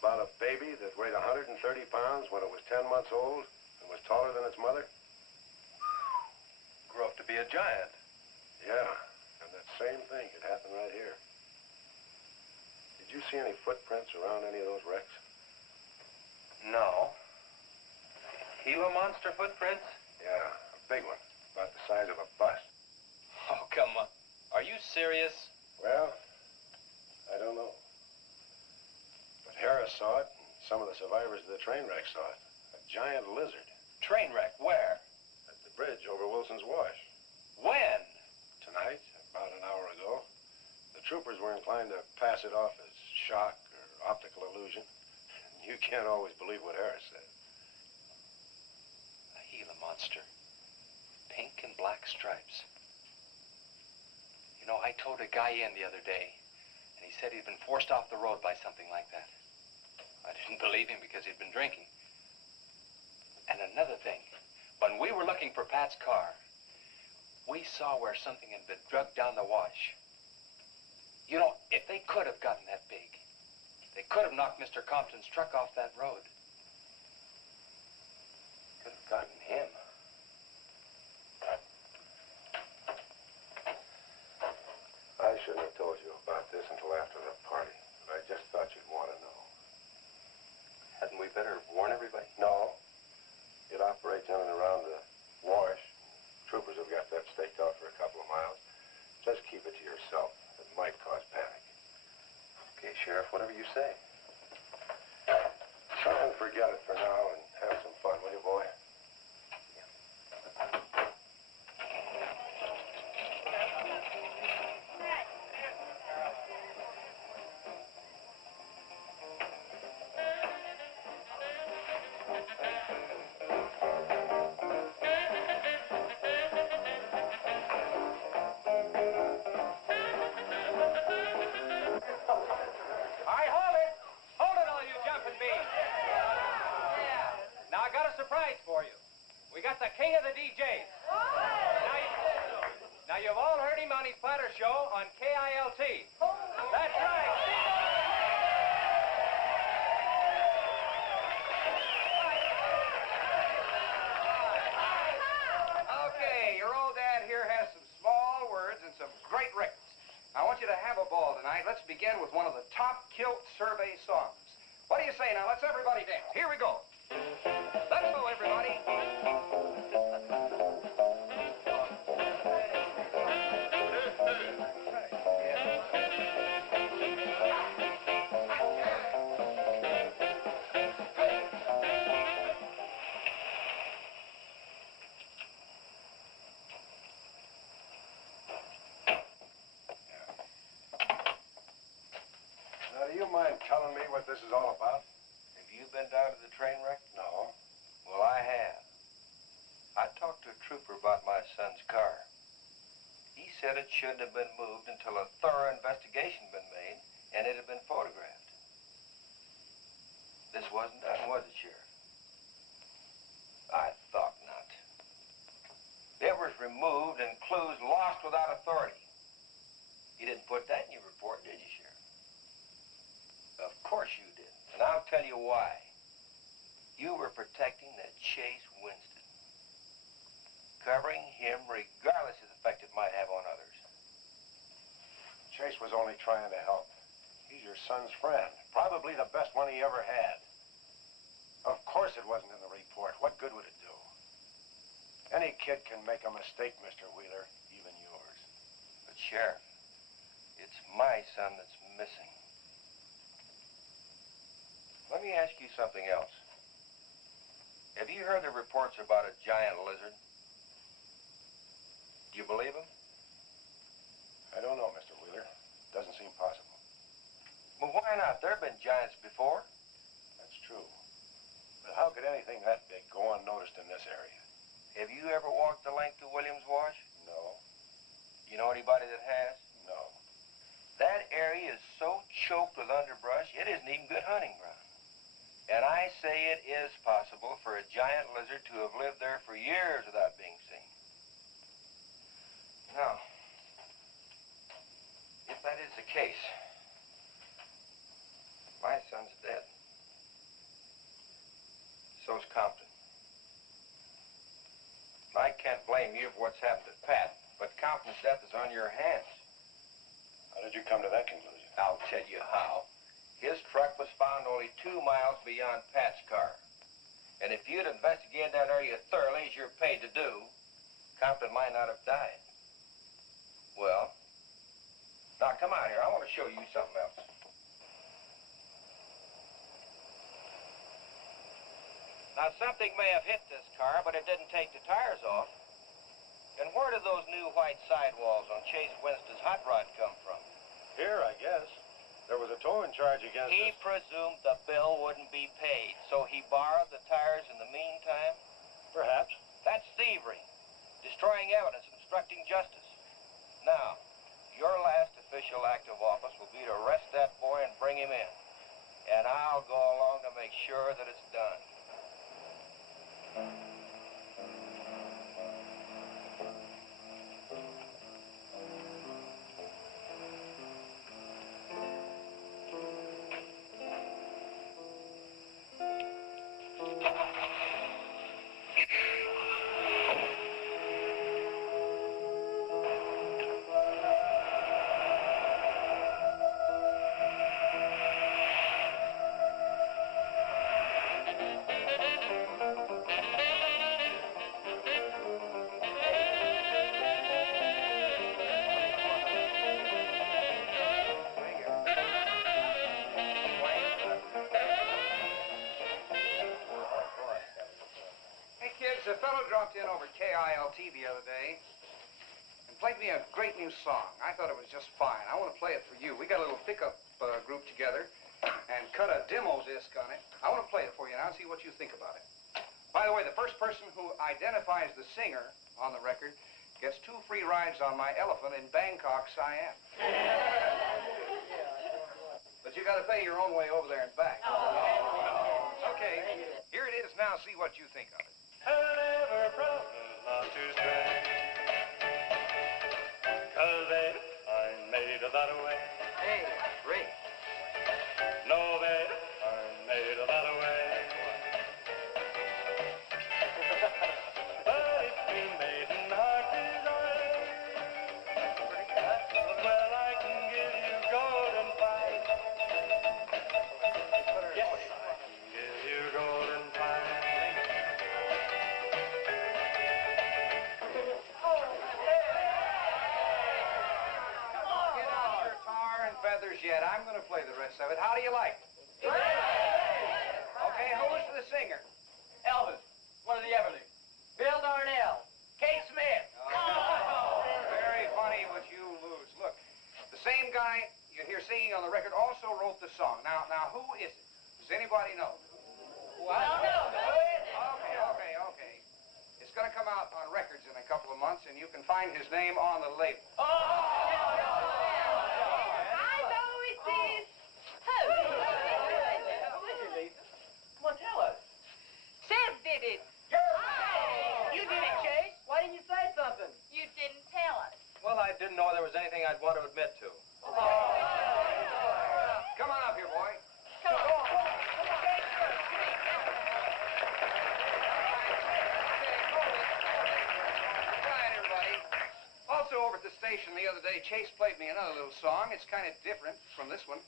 About a baby that weighed 130 pounds when it was 10 months old and was taller than its mother. Grew up to be a giant. Yeah, and that same thing could happen right here. Did you see any footprints around any of those wrecks? No. Gila monster footprints? Yeah, a big one, about the size of a bus. Oh, come on. Are you serious? Well, I don't know. But Harris saw it, and some of the survivors of the train wreck saw it. A giant lizard. Train wreck, where? At the bridge over Wilson's Wash. When? Tonight, about an hour ago. The troopers were inclined to pass it off as shock or optical illusion. You can't always believe what Harris said. A Gila monster. Pink and black stripes. You know, I towed a guy in the other day, and he said he'd been forced off the road by something like that. I didn't believe him because he'd been drinking. And another thing, when we were looking for Pat's car, we saw where something had been drugged down the wash. You know, if they could have gotten that big, they could have knocked Mr. Compton's truck off that road. Could have gotten him. I shouldn't have told you about this until after the party, but I just thought you'd want to know. Hadn't we better warn everybody? No. you say? Try and forget it for now and have some fun, will you, boy? Surprise for you. We got the king of the DJs. Now you've all heard him on his platter show on KILT. That's right. Okay, your old dad here has some small words and some great records. I want you to have a ball tonight. Let's begin with one of the top kilt survey songs. What do you say now? Let's everybody dance. Here we go. Let's go, everybody. Now, do you mind telling me what this is all about? Have you been down to the train wreck? No. Well, I have. I talked to a trooper about my son's car. He said it shouldn't have been moved until a thorough investigation had been made and it had been photographed. This wasn't done, was it, Sheriff? I thought not. It was removed and clues lost without authority. You didn't put that in your report, did you, Sheriff? Of course you didn't, and I'll tell you why. You were protecting that Chase Winston, covering him regardless of the effect it might have on others. Chase was only trying to help. He's your son's friend, probably the best one he ever had. Of course it wasn't in the report. What good would it do? Any kid can make a mistake, Mr. Wheeler, even yours. But, Sheriff, it's my son that's missing. Let me ask you something else. Have you heard the reports about a giant lizard? Do you believe them? I don't know, Mr. Wheeler. Doesn't seem possible. Well, why not? There have been giants before. That's true. But how could anything that big go unnoticed in this area? Have you ever walked the length of Williams Wash? No. You know anybody that has? No. That area is so choked with underbrush, it isn't even good hunting ground. And I say it is possible for a giant lizard to have lived there for years without being seen. Now, if that is the case, my son's dead. So's Compton. I can't blame you for what's happened to Pat, but Compton's death is on your hands. How did you come to that conclusion? I'll tell you how. His truck was found only 2 miles beyond Pat's car. And if you'd investigated that area thoroughly, as you're paid to do, Compton might not have died. Well, now come out here. I want to show you something else. Now, something may have hit this car, but it didn't take the tires off. And where did those new white sidewalls on Chase Winston's hot rod come from? Here, I guess. There was a towing charge against He us. presumed the bill wouldn't be paid, so he borrowed the tires in the meantime? Perhaps. That's thievery, destroying evidence, obstructing justice. Now, your last official act of office will be to arrest that boy and bring him in. And I'll go along to make sure that it's done. a fellow dropped in over KILT the other day and played me a great new song. I thought it was just fine. I want to play it for you. We got a little pickup group together and cut a demo disc on it. I want to play it for you now and see what you think about it. By the way, the first person who identifies the singer on the record gets 2 free rides on my elephant in Bangkok, Siam. But you got to pay your own way over there and back. Okay, here it is now. See what you think of it. Never promise not to stray, 'cause baby, I'm made of that way. Hey, great. No, baby, I'm made of that way. But if we made an heart desire, well, I can give you golden fire. Yes, I can give you golden fire. Get out your tar and feathers yet. I'm going to play the rest of it. How do you like it? Okay, who's the singer? Elvis, one of the Everlys. Bill Darnell. Kate Smith. Very funny, but you lose. Look, the same guy you hear singing on the record also wrote the song. Now, who is it? Does anybody know? What? Okay. It's going to come out on records in a couple of months, and you can find his name on the label. I know it is. Come on, tell us. Chef did it. You did it, Chase. Why didn't you say something? You didn't tell us. Well, I didn't know there was anything I'd want to admit to. Come on up here, boy. Come on. Quiet, everybody. Also, over at the station the other day, Chase played me another little song. It's kind of different from this one.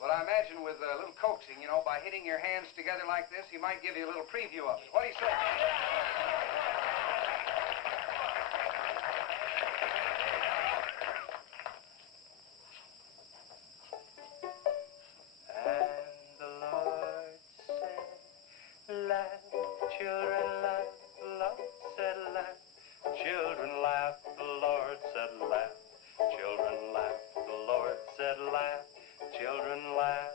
But I imagine with a little coaxing, you know, by hitting your hands together like this, he might give you a little preview of it. What do you say? And the Lord said, laugh, children, laugh. The Lord said, laugh, children, laugh. The Lord said, laugh, children, laugh. The Lord said, laugh, children, laugh.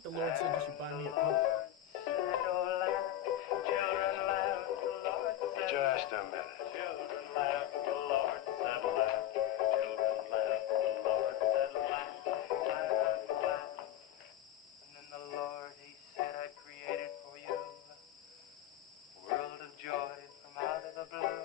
The Lord said you should buy me a Coke. Just a minute. Children laugh, the Lord said laugh. Children laugh, the Lord said laugh. Laugh, laugh. And then the Lord, he said, I created for you a world of joy from out of the blue.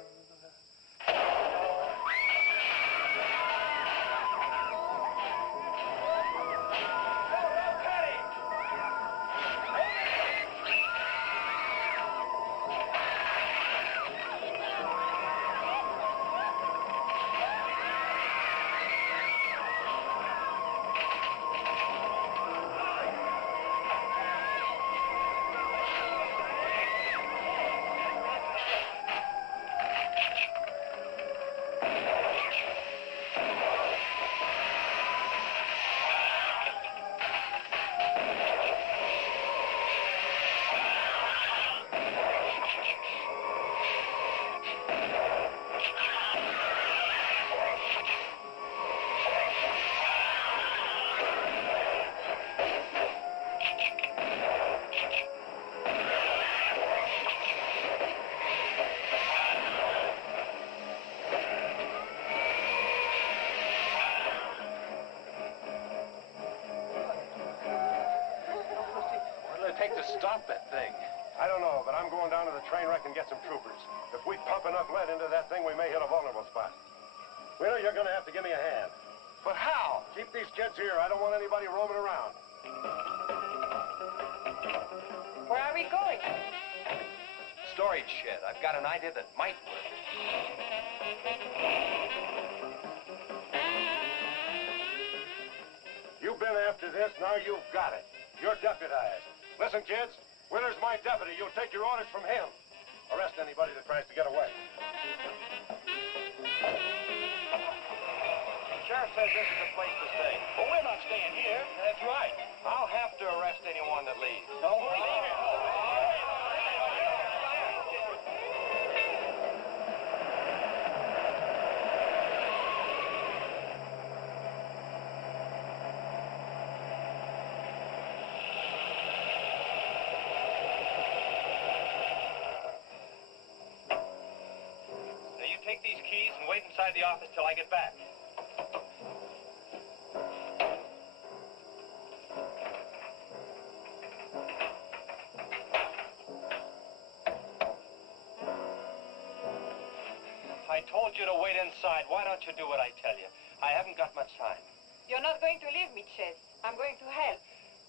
Take to stop that thing. I don't know, but I'm going down to the train wreck and get some troopers. If we pump enough lead into that thing, we may hit a vulnerable spot. Keep these kids here. I don't want anybody roaming around. Where are we going? Storage shed. I've got an idea that might work. You've been after this, now you've got it. You're deputized. Listen, kids, Wheeler's my deputy. You'll take your orders from him. Arrest anybody that tries to get away. The sheriff says this is a place to stay. Well, we're not staying here. That's right. I'll have to arrest anyone that leaves. Don't leave it. Now, you take these keys and wait inside the office till I get back. I told you to wait inside. Why don't you do what I tell you? I haven't got much time. You're not going to leave me, Chase. I'm going to help.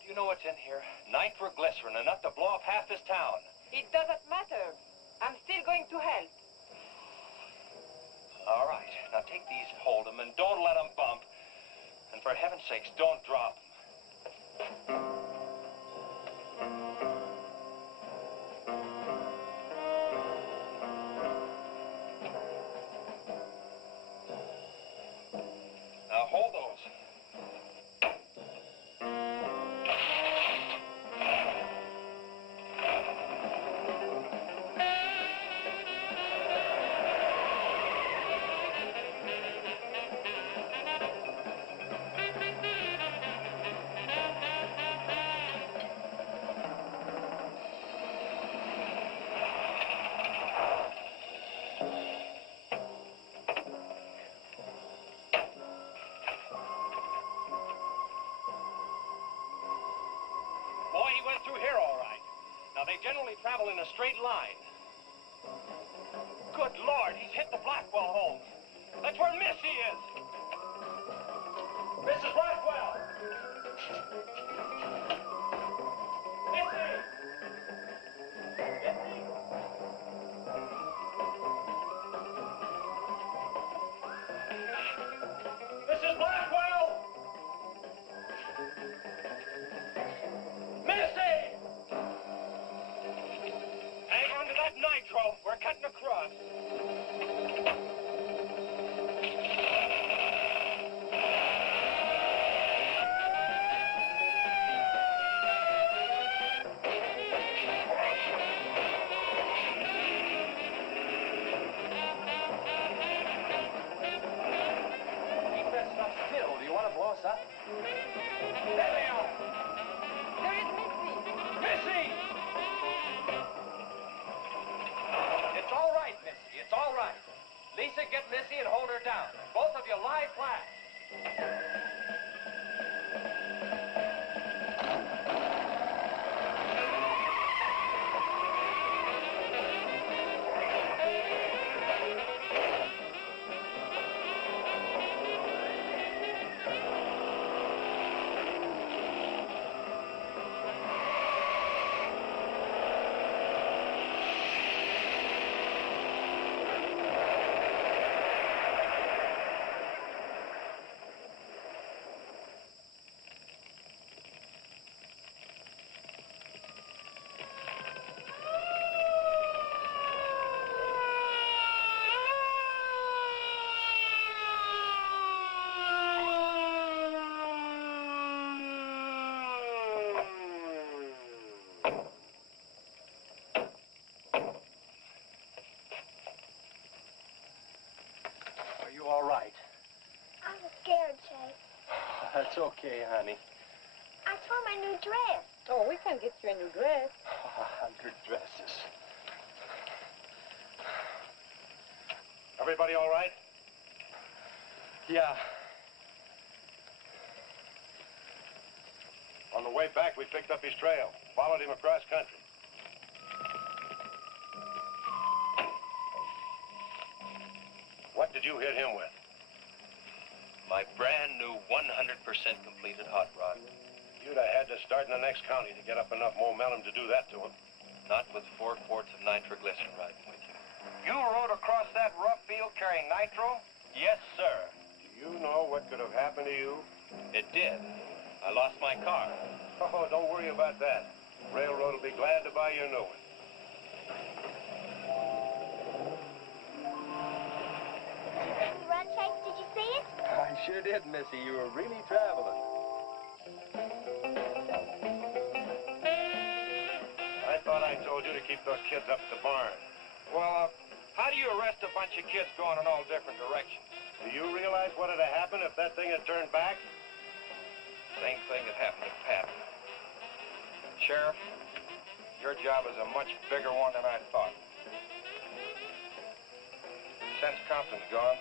Do you know what's in here? Nitroglycerin, enough to blow up half this town. It doesn't matter. I'm still going to help. All right. Now take these, hold them, and don't let them bump. And for heaven's sakes, don't drop them. Now hold those. Boy, he went through here all right. Now, they generally travel in a straight line. Good Lord, he's hit the Blackwell home. That's where Missy is. Mrs. Blackwell! Missy! Mrs. Blackwell! Missy! Hang on to that nitro. We're cutting across. Keep that stuff still. Do you want to blow us up? There they are! There is Missy. Missy! It's all right, Missy. It's all right. Lisa, get Missy and hold her down. Both of you lie flat. Are you all right? I'm scared, Chase. That's okay, honey. I saw my new dress. Oh, we can get you a new dress. 100 dresses. Everybody all right? Yeah. On the way back, we picked up his trail, followed him across country. What did you hit him with? My brand new 100% completed hot rod. You'd have had to start in the next county to get up enough momentum to do that to him. Not with 4 quarts of nitroglycerin riding with you. You rode across that rough field carrying nitro? Yes, sir. Do you know what could have happened to you? It did. I lost my car. Oh, don't worry about that. Railroad will be glad to buy you a new one. Run, Chase, did you see it? I sure did, Missy. You were really traveling. I thought I told you to keep those kids up at the barn. Well, how do you arrest a bunch of kids going in all different directions? Do you realize what would have happened if that thing had turned back? Same thing that happened to Pat. Sheriff, your job is a much bigger one than I thought. Since Compton's gone,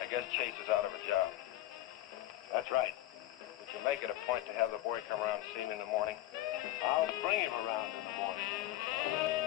I guess Chase is out of a job. That's right. Would you make it a point to have the boy come around and see me in the morning? I'll bring him around in the morning.